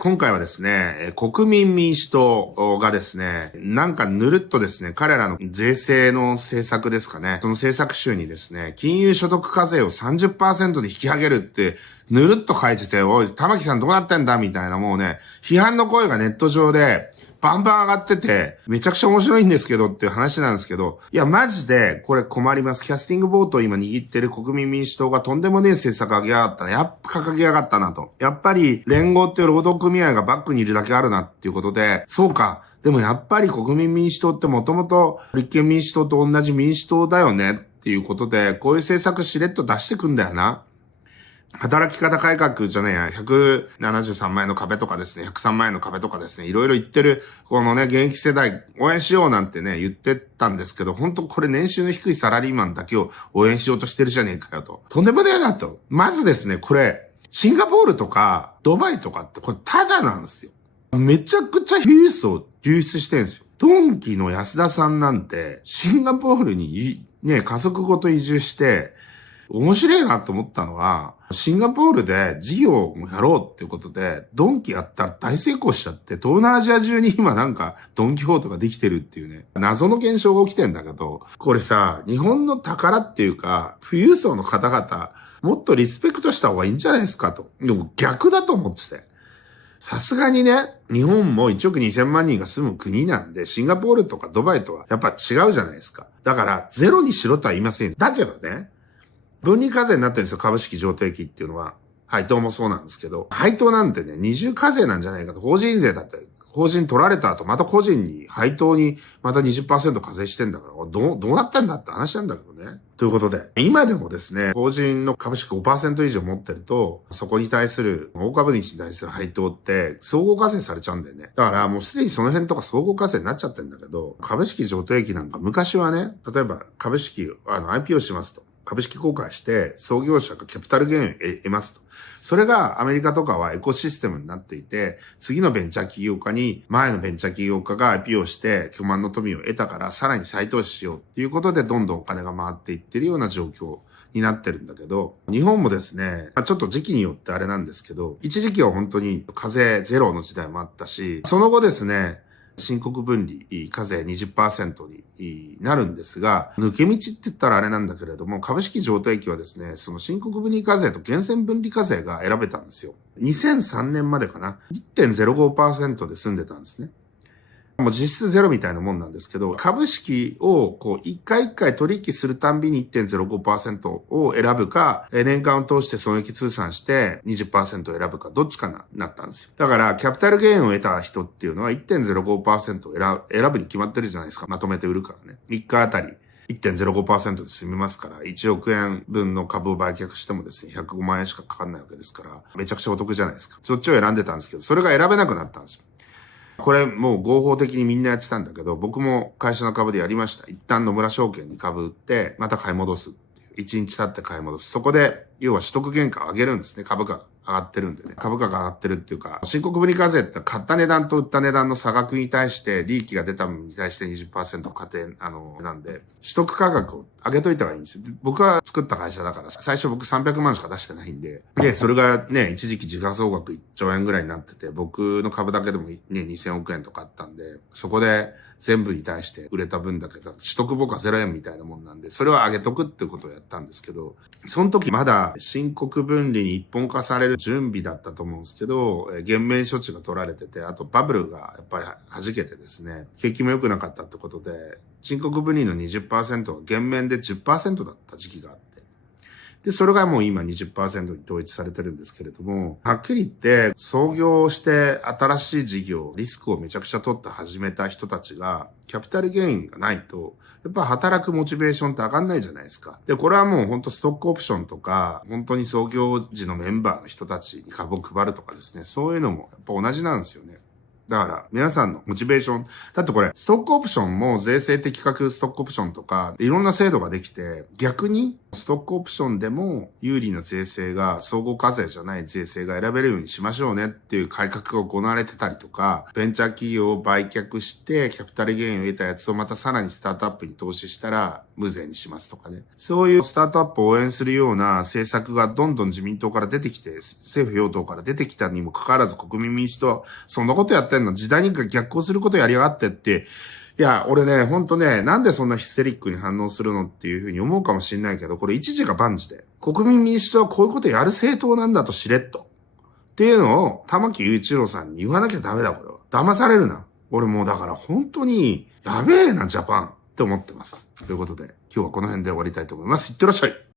今回はですね、国民民主党がですね、なんかぬるっとですね、彼らの税制の政策ですかね、その政策集にですね、金融所得課税を 30% で引き上げるって、ぬるっと書いてて、おい、玉木さんどうなってんだみたいなもうね、批判の声がネット上で、バンバン上がってて、めちゃくちゃ面白いんですけどっていう話なんですけど、いや、マジで、これ困ります。キャスティングボートを今握ってる国民民主党がとんでもねえ政策掲げやがったな。やっぱ掲げやがったなと。やっぱり、連合っていう労働組合がバックにいるだけあるなっていうことで、そうか。でもやっぱり国民民主党ってもともと立憲民主党と同じ民主党だよねっていうことで、こういう政策しれっと出してくんだよな。働き方改革じゃねえや、173万円の壁とかですね、103万円の壁とかですね、いろいろ言ってる、このね、現役世代応援しようなんてね、言ってたんですけど、本当これ年収の低いサラリーマンだけを応援しようとしてるじゃねえかよと。とんでもねえなと。まずですね、これ、シンガポールとか、ドバイとかって、これタダなんですよ。めちゃくちゃ富裕層を流出してるんですよ。ドンキの安田さんなんて、シンガポールにね、家族ごと移住して、面白いなと思ったのは、シンガポールで事業をやろうっていうことで、ドンキやったら大成功しちゃって、東南アジア中に今なんかドンキホートができてるっていうね、謎の現象が起きてんだけど、これさ、日本の宝っていうか、富裕層の方々、もっとリスペクトした方がいいんじゃないですかと。でも逆だと思ってて。さすがにね、日本も1億2000万人が住む国なんで、シンガポールとかドバイとはやっぱ違うじゃないですか。だから、ゼロにしろとは言いません。だけどね、分離課税になってるんですよ、株式譲渡益っていうのは。配当もそうなんですけど、配当なんてね、二重課税なんじゃないかと。法人税だって、法人取られた後、また個人に、配当にまた 20% 課税してんだから、どうなってんだって話なんだけどね。ということで、今でもですね、法人の株式 5% 以上持ってると、そこに対する、大株主に対する配当って、総合課税されちゃうんだよね。だからもうすでにその辺とか総合課税になっちゃってるんだけど、株式譲渡益なんか昔はね、例えば株式、IPO しますと。株式公開して創業者がキャピタルゲインを得ますと。それがアメリカとかはエコシステムになっていて、次のベンチャー企業家に前のベンチャー企業家が IPO して巨万の富を得たからさらに再投資しようっていうことでどんどんお金が回っていってるような状況になってるんだけど、日本もですね、ちょっと時期によってあれなんですけど、一時期は本当に課税ゼロの時代もあったし、その後ですね、申告分離課税 20% になるんですが、抜け道って言ったらあれなんだけれども、株式譲渡益はですね、その申告分離課税と源泉分離課税が選べたんですよ。2003年までかな、1.05% で済んでたんですね。もう実質ゼロみたいなもんなんですけど、株式を一回一回取引するたんびに 1.05% を選ぶか、年間を通して損益通算して 20% を選ぶか、どっちかなったんですよ。だから、キャピタルゲインを得た人っていうのは 1.05% を選ぶに決まってるじゃないですか。まとめて売るからね。1回あたり。1.05% で済みますから、1億円分の株を売却してもですね、105万円しかかかんないわけですから、めちゃくちゃお得じゃないですか。そっちを選んでたんですけど、それが選べなくなったんですよ。これもう合法的にみんなやってたんだけど、僕も会社の株でやりました。一旦野村証券に株売って、また買い戻すっていう。1日経って買い戻す。そこで、要は取得原価を上げるんですね。株価が上がってるんでね。株価が上がってるっていうか、申告分離課税って買った値段と売った値段の差額に対して、利益が出た分に対して 20% 加点、なんで、取得価格を上げといた方がいいんですよ。僕は作った会社だから、最初僕300万しか出してないんで、で、それがね、一時期時価総額1兆円ぐらいになってて、僕の株だけでもね、2000億円とかあったんで、そこで全部に対して売れた分だけだ、取得僕は0円みたいなもんなんで、それは上げとくってことをやったんですけど、その時まだ申告分離に一本化される準備だったと思うんですけど、減免処置が取られてて、あとバブルがやっぱり弾けてですね、景気も良くなかったってことで、申告分離の 20% は減免で 10% だった時期があって、で、それがもう今 20% に統一されてるんですけれども、はっきり言って、創業して新しい事業、リスクをめちゃくちゃ取って始めた人たちが、キャピタルゲインがないと、やっぱ働くモチベーションって上がんないじゃないですか。で、これはもう本当ストックオプションとか、本当に創業時のメンバーの人たちに株を配るとかですね、そういうのもやっぱ同じなんですよね。だから、皆さんのモチベーション。だってこれ、ストックオプションも税制的確ストックオプションとか、いろんな制度ができて、逆に、ストックオプションでも有利な税制が、総合課税じゃない税制が選べるようにしましょうねっていう改革が行われてたりとか、ベンチャー企業を売却して、キャピタルゲインを得たやつをまたさらにスタートアップに投資したら、無税にしますとかね。そういうスタートアップを応援するような政策がどんどん自民党から出てきて、政府与党から出てきたにもかかわらず国民民主党は、そんなことやってんの？時代に逆行することやりやがってって、いや、俺ね、ほんとね、なんでそんなヒステリックに反応するのっていうふうに思うかもしれないけど、これ一時が万事で、国民民主党はこういうことやる政党なんだとしれっと。っていうのを、玉木雄一郎さんに言わなきゃダメだ、これは。騙されるな。俺もうだから本当に、やべえな、ジャパンって思ってます。ということで、今日はこの辺で終わりたいと思います。いってらっしゃい。